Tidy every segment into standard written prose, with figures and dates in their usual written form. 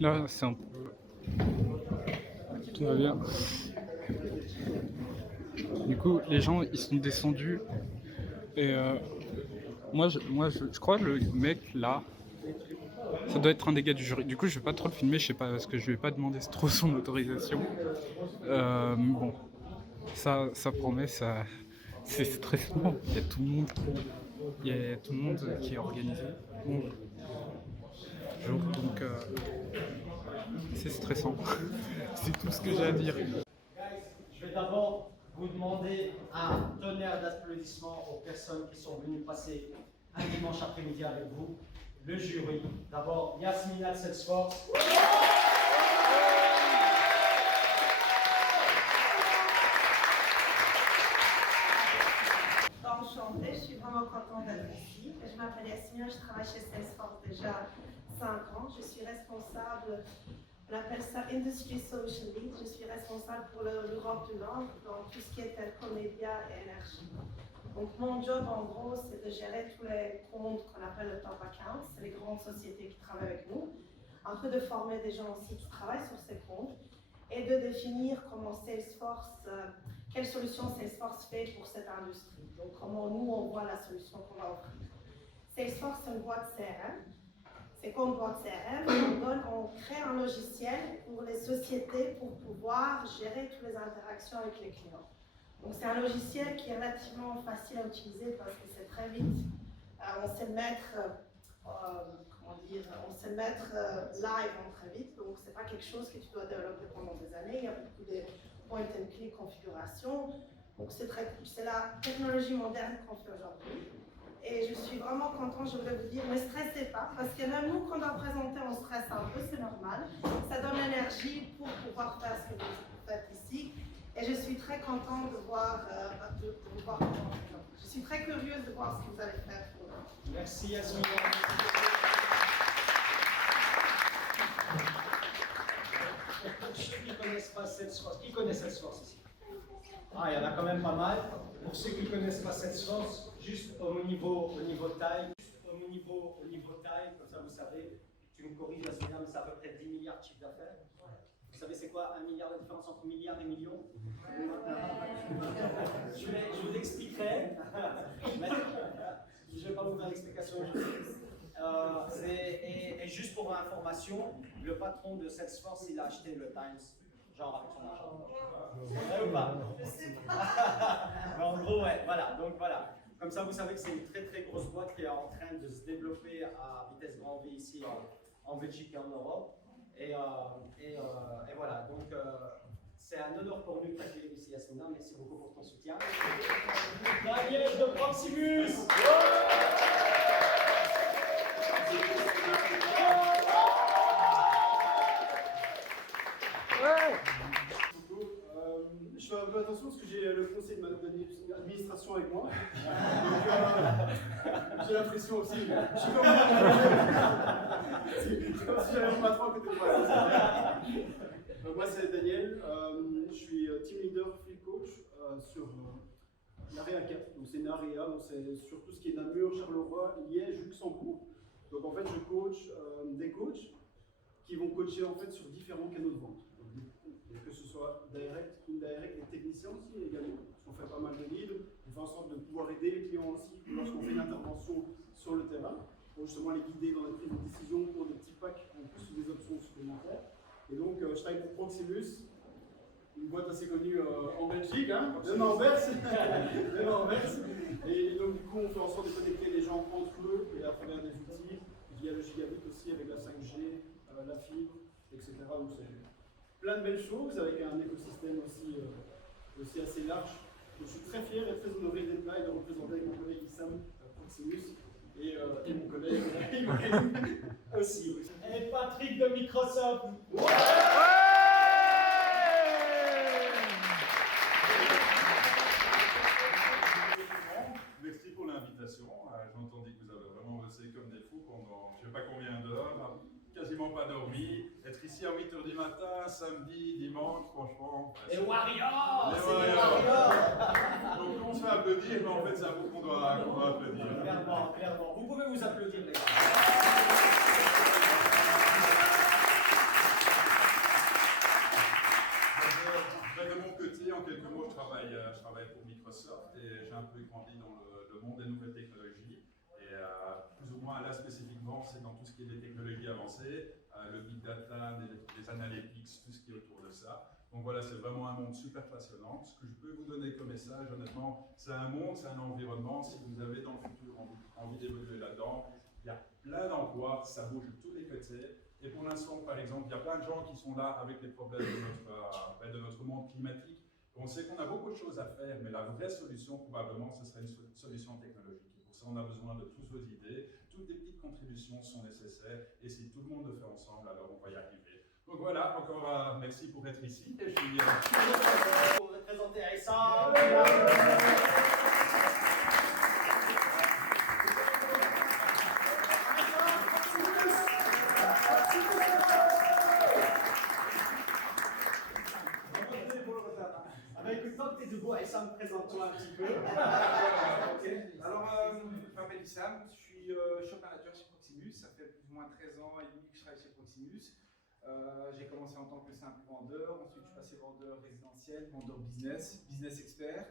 Là, c'est un peu... Tout va bien. Du coup, les gens, ils sont descendus. Et je crois que le mec, là, ça doit être un des gars du jury. Du coup, je vais pas trop le filmer, je sais pas, parce que je lui ai pas demandé trop son autorisation. Bon, ça promet, c'est stressant. Il y a tout le monde qui est organisé. Bonjour. Donc, c'est stressant. C'est tout ce que j'ai à dire. Je vais d'abord vous demander un tonnerre d'applaudissements aux personnes qui sont venues passer un dimanche après-midi avec vous, le jury. D'abord, Yasmina de Salesforce. Enchantée, je suis vraiment contente d'être ici. Je m'appelle Yasmina, je travaille chez Salesforce déjà 5 ans. Je suis responsable, on appelle ça Industry Solution Lead. Je suis responsable pour l'Europe du Nord dans tout ce qui est telco, médias et énergie. Donc mon job en gros, c'est de gérer tous les comptes qu'on appelle le top accounts, c'est les grandes sociétés qui travaillent avec nous. Un peu de former des gens aussi qui travaillent sur ces comptes et de définir comment Salesforce, quelle solution Salesforce fait pour cette industrie. Donc comment nous on voit la solution qu'on va offrir. Salesforce c'est une boîte CRM. C'est quoi une boîte CRM? On crée un logiciel pour les sociétés pour pouvoir gérer toutes les interactions avec les clients. Donc c'est un logiciel qui est relativement facile à utiliser parce que c'est très vite. On sait le mettre, live très vite. Donc c'est pas quelque chose que tu dois développer pendant des années. Il y a beaucoup de point and click configuration. Donc c'est la technologie moderne qu'on fait aujourd'hui. Et je suis vraiment contente, je voulais vous dire, ne stressez pas, parce que même nous, quand on doit présenter, on stresse un peu, c'est normal. Ça donne l'énergie pour pouvoir faire ce que vous faites ici. Et je suis très contente de voir, je suis très curieuse de voir ce que vous allez faire pour nous. Merci Yasmina. Pour ceux qui ne connaissent pas Salesforce, qui connaît Salesforce ici? Ah, il y en a quand même pas mal. Pour ceux qui ne connaissent pas Salesforce, juste au niveau taille, comme ça vous savez, tu me corriges Yasmina, mais c'est à peu près 10 milliards de chiffre d'affaires. Vous savez c'est quoi 1 milliard de différence entre milliard et million? Je vous l'expliquerai. Je ne vais pas vous faire l'explication aujourd'hui. Et juste pour information, le patron de Salesforce, il a acheté le Times, genre avec son argent. C'est vrai ou pas? Je sais pas. Mais en gros, ouais, voilà. Donc voilà. Comme ça, vous savez que c'est une très très grosse boîte qui est en train de se développer à vitesse grand V ici en Belgique et en Europe. Et voilà. Donc c'est un honneur pour nous de t'accueillir ici, Yasmina. Merci beaucoup pour ton soutien. Daniel de Proximus. Je fais un peu attention parce que j'ai le conseil d'administration avec moi. J'ai la pression aussi. Je suis comme si j'avais mon patron à côté de moi. Moi c'est Daniel, je suis team leader free coach sur l'AREA 4. Donc c'est une AREA, donc c'est sur tout ce qui est Namur, Charleroi, Liège, Luxembourg. Donc en fait je coach des coachs qui vont coacher en fait sur différents canaux de vente. Donc, que ce soit direct, indirect, les techniciens aussi également, parce qu'on fait pas mal de leads, on fait en sorte de pouvoir aider les clients aussi lorsqu'on fait une intervention sur le terrain, pour justement les guider dans la prise de décision pour des petits packs en plus ou des options supplémentaires. Et donc je travaille pour Proximus, une boîte assez connue en Belgique, de Anvers. Et donc du coup on fait en sorte de connecter les gens entre eux et à travers des outils, via le gigabit aussi avec la 5G, la fibre, etc. Donc c'est plein de belles choses avec un écosystème aussi assez large. Donc, je suis très fier et très honoré d'être là et de représenter avec mon collègue Issam Proximus et mon collègue Ibrahim aussi. Et Patrick de Microsoft. Merci pour l'invitation. J'ai entendu que vous avez vraiment bossé comme des fous pendant je ne sais pas combien d'heures, quasiment pas dormi. Être ici à 8h du matin, samedi, dimanche, franchement. Et Warriors! Les C'est les Warriors. Warriors! Donc on se fait applaudir, mais en fait c'est à vous qu'on doit applaudir. Clairement, clairement. Vous pouvez vous applaudir, les gars. avancées, le big data, les analytics, tout ce qui est autour de ça. Donc voilà, c'est vraiment un monde super passionnant. Ce que je peux vous donner comme message, honnêtement, c'est un monde, c'est un environnement. Si vous avez dans le futur envie d'évoluer là-dedans, il y a plein d'emplois, ça bouge de tous les côtés. Et pour l'instant, par exemple, il y a plein de gens qui sont là avec les problèmes de notre monde climatique. On sait qu'on a beaucoup de choses à faire, mais la vraie solution, probablement, ce serait une solution technologique. Et pour ça, on a besoin de toutes vos idées. Toutes les petites contributions sont nécessaires. Et si tout le monde le fait ensemble, alors on va y arriver. Donc voilà, encore merci pour être ici. Et je suis... Pour représenter Aïssa. Tant que tu es debout, Aïssa, me présente-toi un petit peu. Okay. Alors, je m'appelle Issam, je suis shop manager chez Proximus. Ça fait plus ou moins 13 ans et demi que je travaille chez Proximus. J'ai commencé en tant que simple vendeur, ensuite je suis passé vendeur résidentiel, vendeur business, business expert,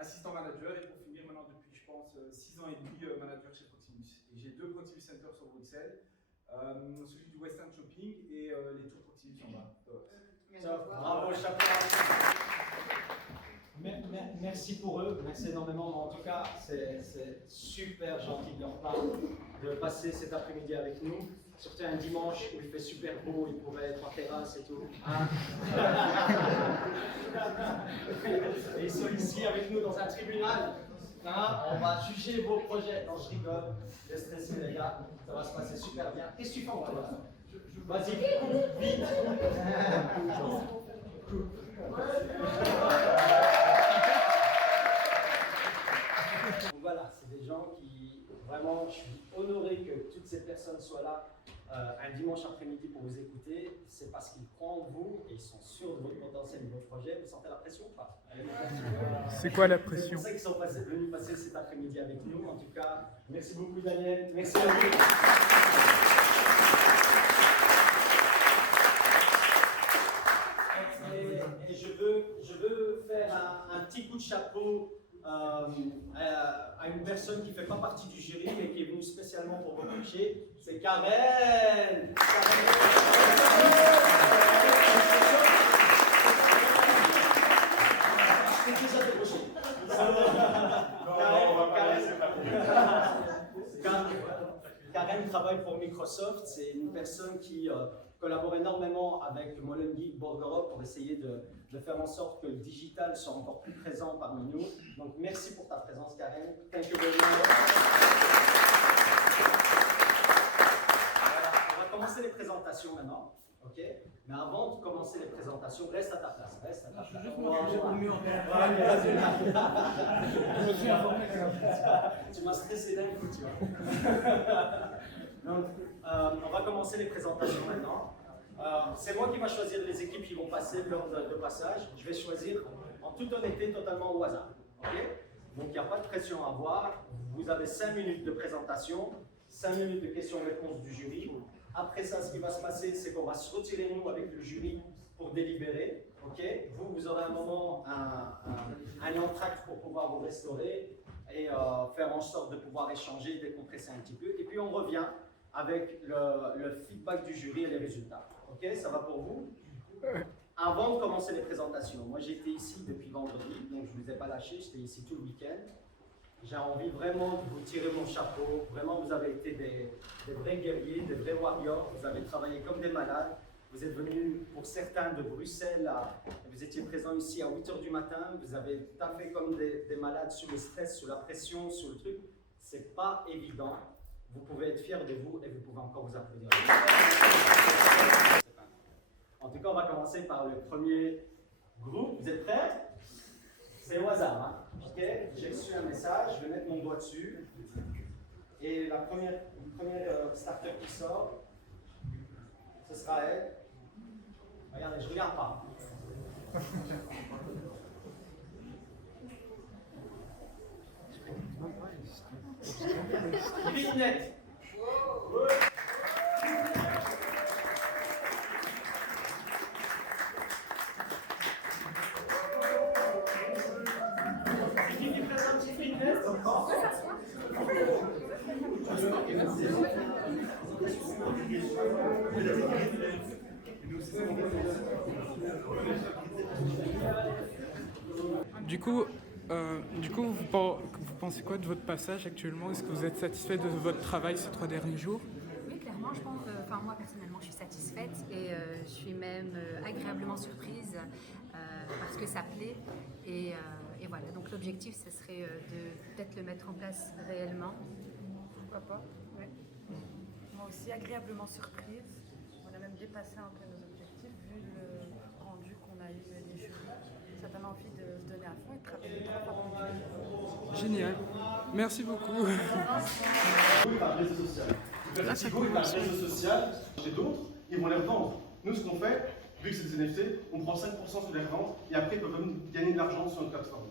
assistant manager et pour finir maintenant depuis je pense 6 ans et demi manager chez Proximus. Et j'ai 2 Proximus Centers sur Bruxelles, celui du Western Shopping et les tours Proximus en bas. Bravo, chapeau. Merci pour eux, merci énormément. En tout cas, c'est super gentil de leur part de passer cet après-midi avec nous. Surtout un dimanche où il fait super beau, ils pourraient être en terrasse et tout. Hein. Et ils sont ici avec nous dans un tribunal. Hein, on va juger vos projets. Non, je rigole. Ne stressez les gars, ça va se passer super bien. Qu'est-ce que tu fais en toi? Vas-y, vite. Voilà, c'est des gens qui, vraiment, je suis honoré que toutes ces personnes soient là un dimanche après-midi pour vous écouter. C'est parce qu'ils croient en vous et ils sont sûrs de votre potentiel et de votre projet. Vous sentez la pression ou pas? C'est quoi la C'est pression? pour ça qu'ils sont venus passer cet après-midi avec nous. En tout cas, merci beaucoup Daniel. Merci à vous. Et je veux faire un petit coup de chapeau à une personne qui ne fait pas partie du jury et qui est venue spécialement pour vous coacher. C'est Karen. C'est déjà débauché. Karen travaille pour Microsoft. C'est une personne qui collabore énormément avec Molenbeek Borgorop pour essayer de faire en sorte que le digital soit encore plus présent parmi nous. Donc merci pour ta présence Karen. Thank you very much. Voilà, on va commencer les présentations maintenant. Ok? Mais avant de commencer les présentations, reste à ta place. Reste à ta place. Tu m'as stressé d'un coup, tu vois. Donc, on va commencer les présentations maintenant. C'est moi qui vais choisir les équipes qui vont passer lors de passage. Je vais choisir en toute honnêteté totalement au hasard. Okay? Donc il n'y a pas de pression à avoir. Vous avez 5 minutes de présentation, 5 minutes de questions-réponses du jury. Après ça, ce qui va se passer, c'est qu'on va se retirer nous avec le jury pour délibérer. Okay? Vous aurez un moment, un entracte pour pouvoir vous restaurer et faire en sorte de pouvoir échanger, décompresser un petit peu. Et puis on revient avec le feedback du jury et les résultats. Ok, ça va pour vous? Avant de commencer les présentations, moi j'étais ici depuis vendredi, donc je ne vous ai pas lâché, j'étais ici tout le week-end. J'ai envie vraiment de vous tirer mon chapeau. Vraiment, vous avez été des vrais guerriers, des vrais warriors. Vous avez travaillé comme des malades. Vous êtes venus, pour certains, de Bruxelles. Vous étiez présents ici à 8 h du matin. Vous avez taffé comme des malades sur le stress, sur la pression, sur le truc. C'est pas évident. Vous pouvez être fiers de vous et vous pouvez encore vous applaudir. En tout cas, on va commencer par le premier groupe. Vous êtes prêts? C'est au hasard. Hein? Okay. J'ai reçu un message, je vais mettre mon doigt dessus. Et la première starter qui sort, ce sera elle. Regardez, je ne regarde pas. Net. C'est qui présente un petit fitness? Du coup, vous pensez quoi de votre passage actuellement? Est-ce que vous êtes satisfait de votre travail ces 3 derniers jours? Oui, clairement, je pense, moi personnellement, je suis satisfaite et je suis même agréablement surprise parce que ça plaît. Et voilà, donc l'objectif, ce serait de peut-être le mettre en place réellement. Pourquoi pas? Ouais. Moi aussi, agréablement surprise. On a même dépassé un peu nos objectifs vu le rendu qu'on a eu des jurys. Ça donne envie de se donner à fond et de travailler 3 fois plus. Génial. Merci beaucoup. Par réseau social. Vous faites Tigo et par réseau social, chez d'autres, ils vont les revendre. Nous, ce qu'on fait, vu que c'est des NFT, on prend 5% sur les reventes et après, ils peuvent même gagner de l'argent sur notre plateforme.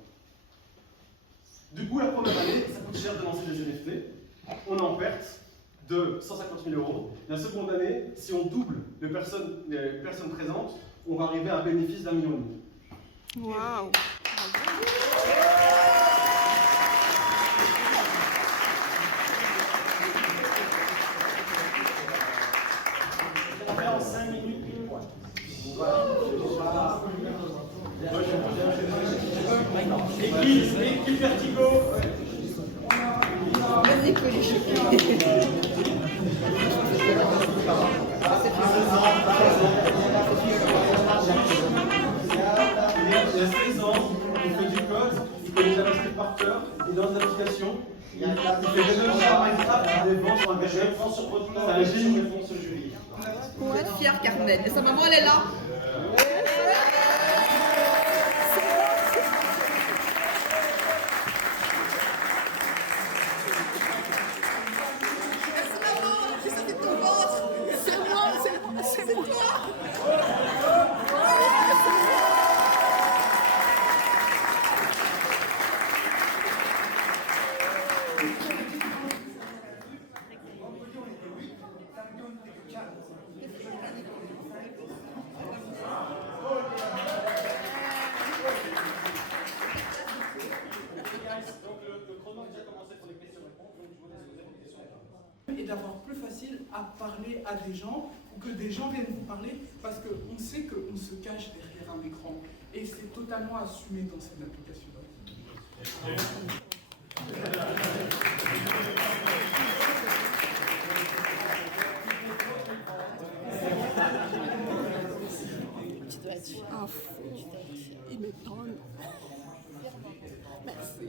Du coup, la première année, ça coûte cher de lancer des NFT. On est en perte de 150 000 €. La seconde année, si on double les personnes présentes, on va arriver à un bénéfice d'1,5 million. Waouh! On fait en 5 minutes pile poil. Équipe Vertigo. Vas-y, faut les choquer. Il y a 16 ans, il fait du code, il connaît JavaScript par cœur, il lance des applications, il fait des jeux sur Minecraft, il les vend sur un gadget. Sur votre nom, c'est un génie. Réponse au jury. On va être fiers, Carmen. Et sa maman, elle est là. Et d'avoir plus facile à parler à des gens ou que des gens viennent vous parler parce qu'on sait qu'on se cache derrière un écran et c'est totalement assumé dans cette application-là. Tu dois être un fou. Il m'étonne. Merci.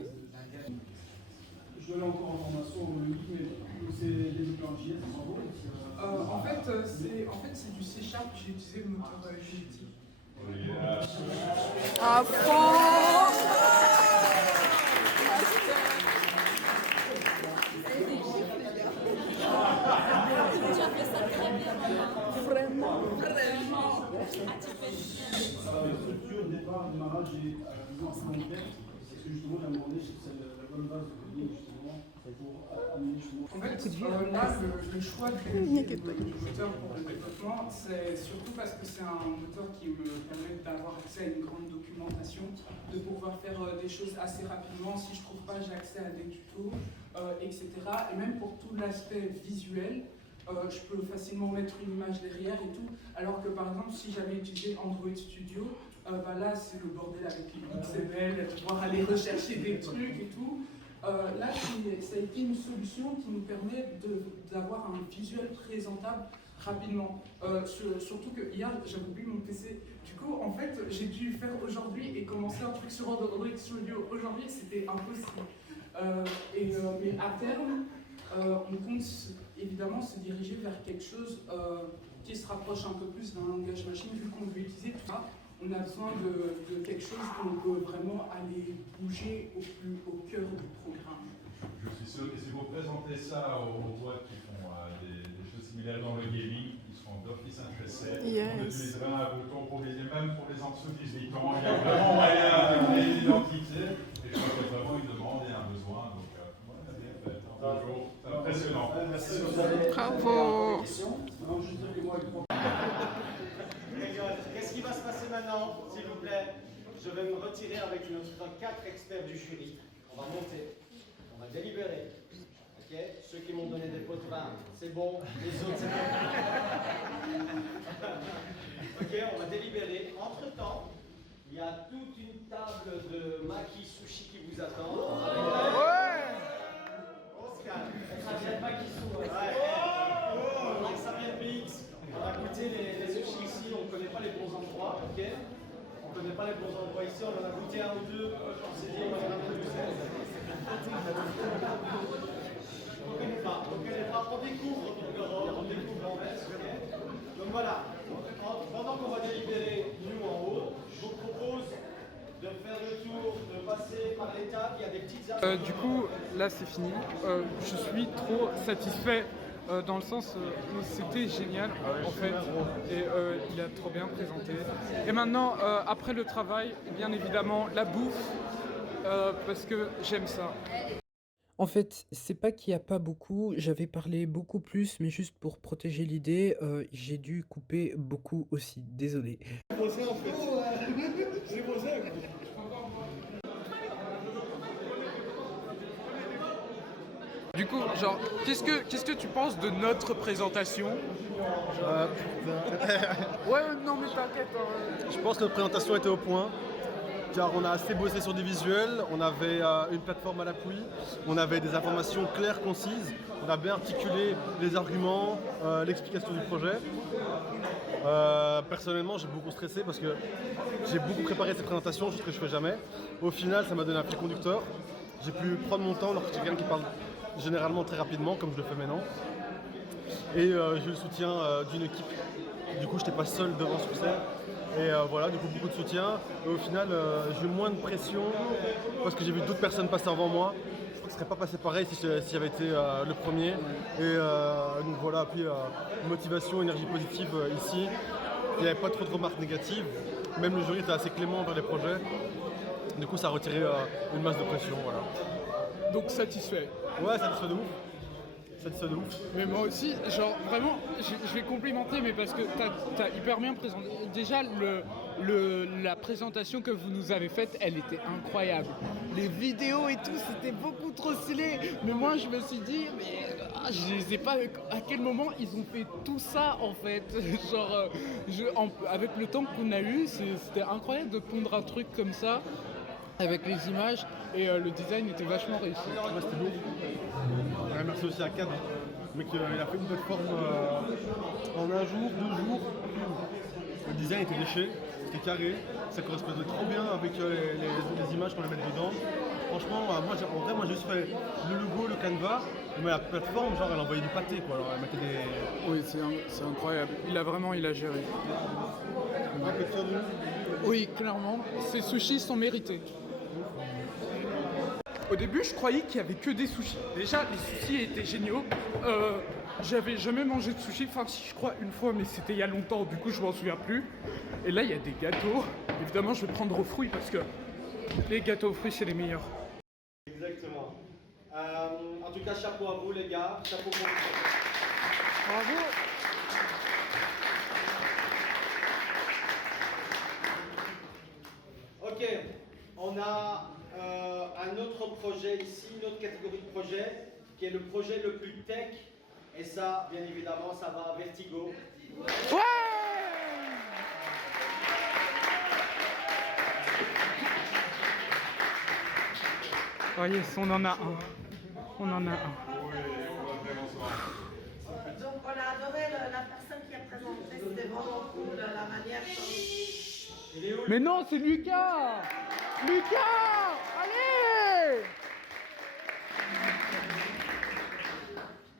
Je donne encore en formation au lead, mais c'est des OpenJS, bravo. En fait, c'est du C#, j'ai utilisé le moteur Unity. À fond! Vraiment, vraiment. La structure, départ, démarrage et disons c'est mon texte, parce que justement j'ai demandé si c'est la bonne base de coding justement pour amener justement. En fait, là, le choix du moteur pour le développement, c'est surtout parce que c'est un moteur qui me permet d'avoir accès à une grande documentation, de pouvoir faire des choses assez rapidement. Si je ne trouve pas, j'ai accès à des tutos, etc. Et même pour tout l'aspect visuel, je peux facilement mettre une image derrière et tout. Alors que par exemple, si j'avais utilisé Android Studio, là c'est le bordel avec les XML, devoir aller rechercher des trucs et tout. Là, ça a été une solution qui nous permet d'avoir un visuel présentable rapidement. Surtout que hier, j'avais oublié mon PC. Du coup, en fait, j'ai dû faire aujourd'hui et commencer un truc sur Android Studio. Aujourd'hui, c'était impossible. Mais à terme, on compte évidemment se diriger vers quelque chose qui se rapproche un peu plus d'un langage machine, vu qu'on veut utiliser tout ça. On a besoin de quelque chose où on peut vraiment aller bouger au cœur du programme. Je suis sûr que si vous présentez ça aux boîtes qui font des choses similaires dans le gaming, ils seront d'office intéressés. Yes. On utilisera un bouton pour même pour les en dessous de 18 ans. Il y a vraiment moyen de créer une identité. Et je crois qu'il y a vraiment une demande et un besoin. Donc, voilà, bien fait. C'est impressionnant. Bravo. Qu'est-ce qui va se passer maintenant, s'il vous plaît? Je vais me retirer avec notre 4 experts du jury. On va monter, on va délibérer. Ok, ceux qui m'ont donné des pots de vin, c'est bon. Les autres, c'est bon. Ok, on va délibérer. Entre-temps, il y a toute une table de maki sushi qui vous attend. On se calme. Ça vient de maki sushi. Ouais. On dirait que ça vient de BX. On va goûter les sushis ici. On ne connaît pas les bons endroits. Ok. On ne connaît pas les bons endroits ici. On en a goûté un ou deux. On s'est dit, on va les ramener tout seul. On ne connaît pas. On découvre en Metz. Ok. Donc voilà. Pendant qu'on va délibérer, nous en haut, je vous propose de faire le tour, de passer par l'étape. Il y a des petites Du coup, là c'est fini. Je suis trop satisfait dans le sens où c'était génial en fait. Et il a trop bien présenté. Et maintenant, après le travail, bien évidemment, la bouffe, parce que j'aime ça. En fait, c'est pas qu'il y a pas beaucoup, j'avais parlé beaucoup plus, mais juste pour protéger l'idée, j'ai dû couper beaucoup aussi, désolé. Du coup, genre, qu'est-ce que tu penses de notre présentation? Ouais, non mais t'inquiète. Je pense que notre présentation était au point, car on a assez bossé sur des visuels, on avait une plateforme à l'appui, on avait des informations claires, concises, on a bien articulé les arguments, l'explication du projet. Personnellement, j'ai beaucoup stressé parce que j'ai beaucoup préparé cette présentation, chose que je ne fais jamais. Au final, ça m'a donné un fil conducteur. J'ai pu prendre mon temps, alors que j'ai quelqu'un qui parle généralement très rapidement, comme je le fais maintenant. Et j'ai eu le soutien d'une équipe. Du coup, je n'étais pas seul devant sur scène. Et voilà, du coup, beaucoup de soutien. Et au final, j'ai eu moins de pression parce que j'ai vu d'autres personnes passer avant moi. Je crois que ce ne serait pas passé pareil si j'avais été le premier. Et donc voilà, puis motivation, énergie positive ici. Il n'y avait pas trop de remarques négatives. Même le jury était assez clément envers les projets. Du coup, ça a retiré une masse de pression. Voilà. Donc satisfait. Ouais, satisfait de ouf. Satisfait de ouf. Mais moi aussi, genre vraiment, je vais complimenter, mais parce que t'as hyper bien présenté. Déjà, la présentation que vous nous avez faite, elle était incroyable. Les vidéos et tout, c'était beaucoup trop stylé. Mais moi, je me suis dit, mais je sais pas à quel moment ils ont fait tout ça en fait. Genre, avec le temps qu'on a eu, c'était incroyable de pondre un truc comme ça. Avec les images et le design était vachement réussi. Ouais, c'était beau. Ouais, merci aussi à Cad, mais il a fait une plateforme en un jour, 2 jours. Le design était léché, c'était carré, ça correspondait trop bien avec les images qu'on allait mettre dedans. Franchement, moi j'ai juste fait le logo, le canevas, mais la plateforme, genre elle envoyait du pâté quoi. Alors, elle mettait des... Oui, c'est incroyable. Il a géré. Oui, clairement, ces sushis sont mérités. Au début, je croyais qu'il n'y avait que des sushis. Déjà, les sushis étaient géniaux. J'avais jamais mangé de sushis, enfin si je crois une fois, mais c'était il y a longtemps, du coup je m'en souviens plus. Et là, il y a des gâteaux. Évidemment, je vais prendre aux fruits parce que les gâteaux aux fruits, c'est les meilleurs. Exactement. En tout cas, chapeau à vous les gars. Chapeau pour vous. Bravo. Ok, on a un autre projet ici, une autre catégorie de projet, qui est le projet le plus tech. Et ça, bien évidemment, ça va à Vertigo. Ouais. Oh yes, on en a un. On en a un. Donc on a adoré la personne qui a présenté, c'était vraiment cool la manière dont... Mais non, c'est Lucas. Lucas, allez.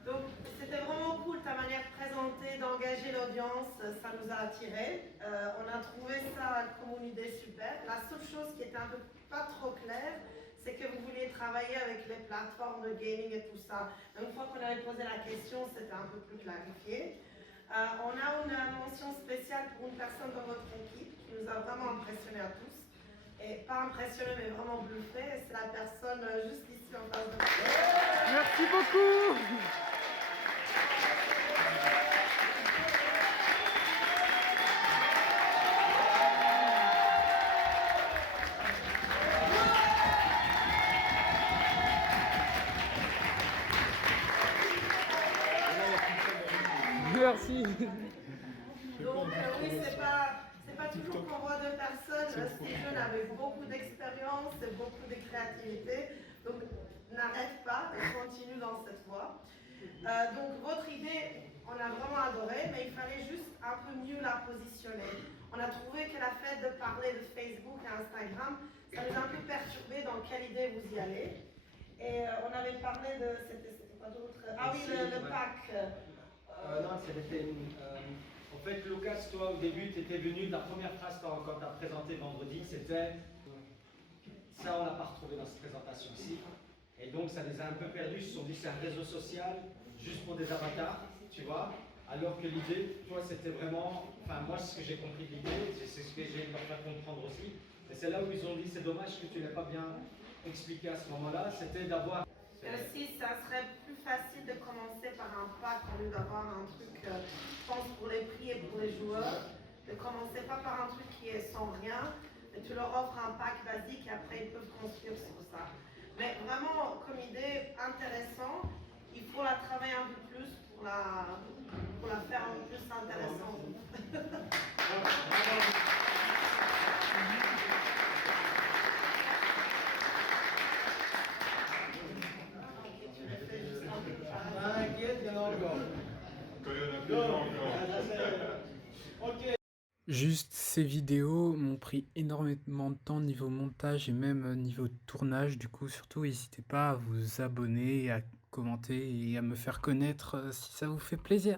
Donc c'était vraiment cool ta manière de présenter, d'engager l'audience, ça nous a attirés. On a trouvé ça comme une idée super. La seule chose qui était un peu pas trop claire, c'est que vous vouliez travailler avec les plateformes de gaming et tout ça. Une fois qu'on avait posé la question, c'était un peu plus clarifié. On a une mention spéciale pour une personne dans votre équipe qui nous a vraiment impressionnés à tous. Et pas impressionné, mais vraiment bluffé. C'est la personne juste ici en face de vous. Merci beaucoup. merci. Donc oui, c'est pas toujours qu'on voit deux personnes. Ces jeunes avaient beaucoup d'expérience et beaucoup de créativité. Donc n'arrête pas et continue dans cette voie. Donc votre idée, on a vraiment adoré, mais il fallait juste un peu mieux la positionner. On a trouvé que la fait de parler de Facebook et Instagram, ça nous a un peu perturbé dans quelle idée vous y allez. Et on avait parlé de... C'était quoi d'autre? Ah oui, le pack. Non, c'était en fait, Lucas, toi, au début, tu étais venu, la première phrase quand tu as présenté vendredi, c'était ça, on l'a pas retrouvé dans cette présentation-ci. Et donc, ça les a un peu perdus. Ils se sont dit c'est un réseau social juste pour des avatars, tu vois. Alors que l'idée, toi, c'était vraiment. Enfin, moi, c'est ce que j'ai compris de l'idée, c'est ce que j'ai leur faire comprendre aussi. Et c'est là où ils ont dit c'est dommage que tu ne l'aies pas bien expliqué à ce moment-là, c'était d'avoir. Si ça serait plus facile de commencer par un pack au lieu d'avoir un truc, je pense, pour les prix et pour les joueurs, de commencer pas par un truc qui est sans rien, mais tu leur offres un pack basique et après ils peuvent construire sur ça. Mais vraiment, comme idée intéressante, il faut la travailler un peu plus pour la faire un peu plus intéressante. T'inquiète, il y en a encore. Ok. Juste ces vidéos m'ont pris énormément de temps niveau montage et même niveau tournage. Du coup, surtout, n'hésitez pas à vous abonner, à commenter et à me faire connaître si ça vous fait plaisir.